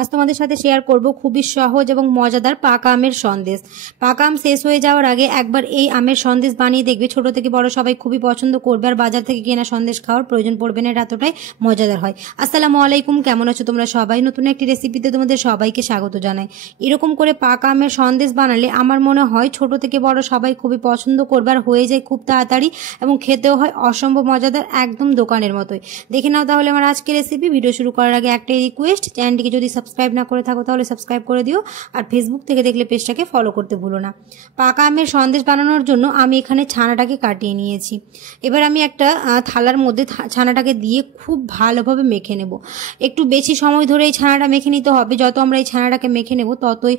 আজ তোমাদের সাথে শেয়ার করব খুবই সহজ এবং মজাদার পাকা আমের সন্দেশ। পাকা আম শেষ হয়ে যাওয়ার আগে একবার এই আমের সন্দেশ বানিয়ে দেখবে, ছোট থেকে বড় সবাই খুবই পছন্দ করবে। আর বাজার থেকে কেনা সন্দেশ খাওয়ার প্রয়োজন পড়বে না, এটা এতটাই মজাদার হয়। আসসালামু আলাইকুম, কেমন আছো তোমরা সবাই? নতুন একটি রেসিপিতে তোমাদের সবাইকে স্বাগত জানাই। এরকম করে পাকা আমের সন্দেশ বানালে আমার মনে হয় ছোট থেকে বড় সবাই খুবই পছন্দ করবে, আর হয়ে যায় খুব তাড়াতাড়ি এবং খেতেও হয় অসম্ভব মজাদার, একদম দোকানের মতোই। দেখে নাও তাহলে আমার আজকের রেসিপি। ভিডিও শুরু করার আগে একটাই রিকোয়েস্ট, চ্যানেলটিকে যদি সাবস্ক্রাইব না করে থাকো তাহলে সাবস্ক্রাইব করে দিও, আর ফেসবুক থেকে দেখলে পেজটাকে ফলো করতে ভুলো না। পাকা আমের সন্দেশ বানানোর জন্য আমি এখানে ছানাটাকে কাটিয়ে নিয়েছি। এবার আমি একটা থালার মধ্যে ছানাটাকে দিয়ে খুব ভালোভাবে মেখে নেব। একটু বেশি সময় ধরে এই ছানাটা মেখে নিতে হবে। যত আমরা এই ছানাটাকে মেখে নেব ততই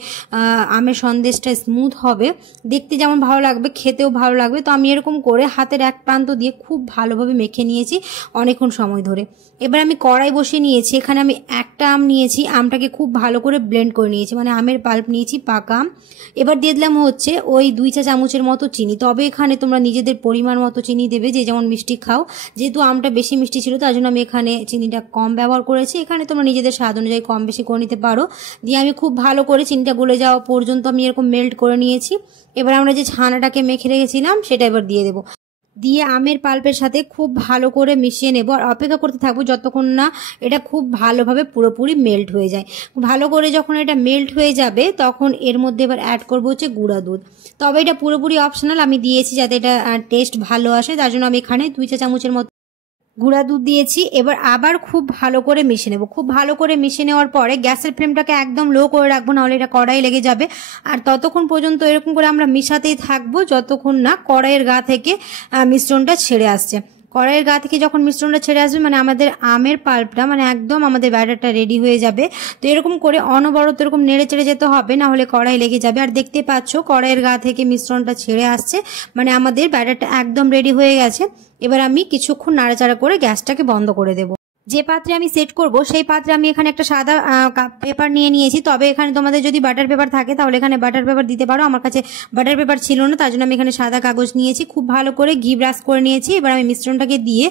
আমের সন্দেশটা স্মুথ হবে, দেখতে যেমন ভালো লাগবে খেতেও ভালো লাগবে। তো আমি এরকম করে হাতের এক প্রান্ত দিয়ে খুব ভালোভাবে মেখে নিয়েছি অনেকক্ষণ সময় ধরে। এবার আমি কড়াই বসিয়ে নিয়েছি। এখানে আমি একটা আম নিয়েছি, আমটাকে খুব ভালো করে ব্লেন্ড করে নিয়েছি, মানে আমের পাল্প নিয়েছি পাকা আম। এবার দিয়ে দিলাম হচ্ছে ওই 2 চা চামচের মতো চিনি। তবে এখানে তোমরা নিজেদের পরিমাণ মতো চিনি দেবে, যে যেমন মিষ্টি খাও। যেহেতু আমটা বেশি মিষ্টি ছিল তার জন্য আমি এখানে চিনিটা কম ব্যবহার করেছি। এখানে তোমরা নিজেদের স্বাদ অনুযায়ী কম বেশি করে নিতে পারো। দিয়ে আমি খুব ভালো করে চিনিটা গলে যাওয়া পর্যন্ত আমি এরকম মেল্ট করে নিয়েছি। এবার আমরা যে ছানাটাকে মেখে রেখেছিলাম সেটা এবার দিয়ে দেবো। দিয়ে আমের পাল্পের সাথে খুব ভালো করে মিশিয়ে নেব, আর অপেক্ষা করতে থাকবো যতক্ষণ না এটা খুব ভালোভাবে পুরোপুরি মেল্ট হয়ে যায়। ভালো করে যখন এটা মেল্ট হয়ে যাবে তখন এর মধ্যে এবার অ্যাড করবো হচ্ছে গুঁড়া দুধ। তবে এটা পুরোপুরি অপশনাল, আমি দিয়েছি যাতে এটা টেস্ট ভালো আসে, তার জন্য আমি এখানে 2 চা চামচের মতো গুঁড়া দুধ দিয়েছি। এবার আবার খুব ভালো করে মিশিয়ে নেব। খুব ভালো করে মিশিয়ে নেওয়ার পরে গ্যাসের ফ্লেমটাকে একদম লো করে রাখবো, নাহলে এটা কড়াই লেগে যাবে। আর ততক্ষণ পর্যন্ত এরকম করে আমরা মিশাতেই থাকবো যতক্ষণ না কড়াইয়ের গা থেকে মিশ্রণটা ছেড়ে আসছে। কড়াইয়ের গা থেকে যখন মিশ্রণটা ছেড়ে আসবে মানে আমাদের আমের পাল্পটা, মানে একদম আমাদের ব্যাটারটা রেডি হয়ে যাবে। তো এরকম করে অনবরত এরকম নেড়ে চেড়ে যেতে হবে, না হলে কড়াই লেগে যাবে। আর দেখতে পাচ্ছ কড়াইয়ের গা থেকে মিশ্রণটা ছেড়ে আসছে, মানে আমাদের ব্যাটারটা একদম রেডি হয়ে গেছে। এবার আমি কিছুক্ষণ নাড়াচাড়া করে গ্যাসটাকে বন্ধ করে দেবো। যে পাত্রে আমি সেট করব সেই পাত্রে আমি এখানে একটা সাদা পেপার নিয়ে নিয়েছি। তবে এখানে তোমাদের যদি বাটার পেপার থাকে তাহলে এখানে বাটার পেপার দিতে পারো। আমার কাছে বাটার পেপার ছিল না, তার জন্য আমি এখানে সাদা কাগজ নিয়েছি। খুব ভালো করে ঘি ব্রাশ করে নিয়েছি। এবার আমি মিশ্রণটাকে দিয়ে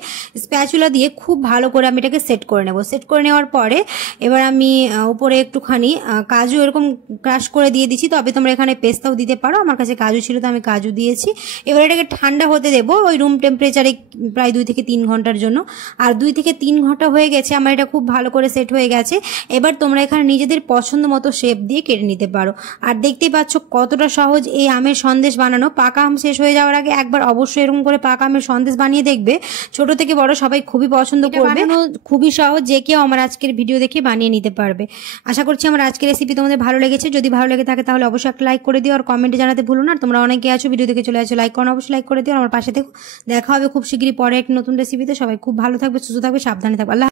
স্প্যাচুলা দিয়ে খুব ভালো করে আমি এটাকে সেট করে নেব। সেট করে নেওয়ার পরে এবার আমি উপরে একটুখানি কাজু এরকম ক্রাশ করে দিয়ে দিচ্ছি। তবে তোমরা এখানে পেস্তাও দিতে পারো, আমার কাছে কাজু ছিল তো আমি কাজু দিয়েছি। এবার এটাকে ঠান্ডা হতে দেবো ওই রুম টেম্পারেচারে প্রায় 2 থেকে 3 ঘন্টার জন্য। আর 2 থেকে 3 ঘন্টা হয়ে গেছে, আমার এটা খুব ভালো করে সেট হয়ে গেছে। এবার তোমরা এখানে নিজেদের পছন্দ মতো শেপ দিয়ে কেটে নিতে পারো। আর দেখতেই পাচ্ছ কতটা সহজ এই আমের সন্দেশ বানানো। পাকা আম শেষ হয়ে যাওয়ার আগে একবার অবশ্যই এরকম করে পাকা আমের সন্দেশ বানিয়ে দেখবে, ছোট থেকে বড় সবাই খুবই পছন্দ করবে। খুবই সহজ, যে কেউ আমার আজকের ভিডিও দেখে বানিয়ে নিতে পারবে। আশা করছি আমার আজকের রেসিপি তোমাদের ভালো লেগেছে। যদি ভালো লেগে থাকে তাহলে অবশ্যই একটা লাইক করে দিও, আর কমেন্টে জানাতে ভুলো না। আর তোমরা অনেকে আছো ভিডিও দেখে চলে আসো, লাইক করো, অবশ্যই লাইক করে দিও। আমার পাশে দেখো, দেখা হবে খুব শীঘ্রই পরে একটা নতুন রেসিপিতে। সবাই খুব ভালো থাকবে, সুস্থ থাকবে, সাবধানে থাকবে।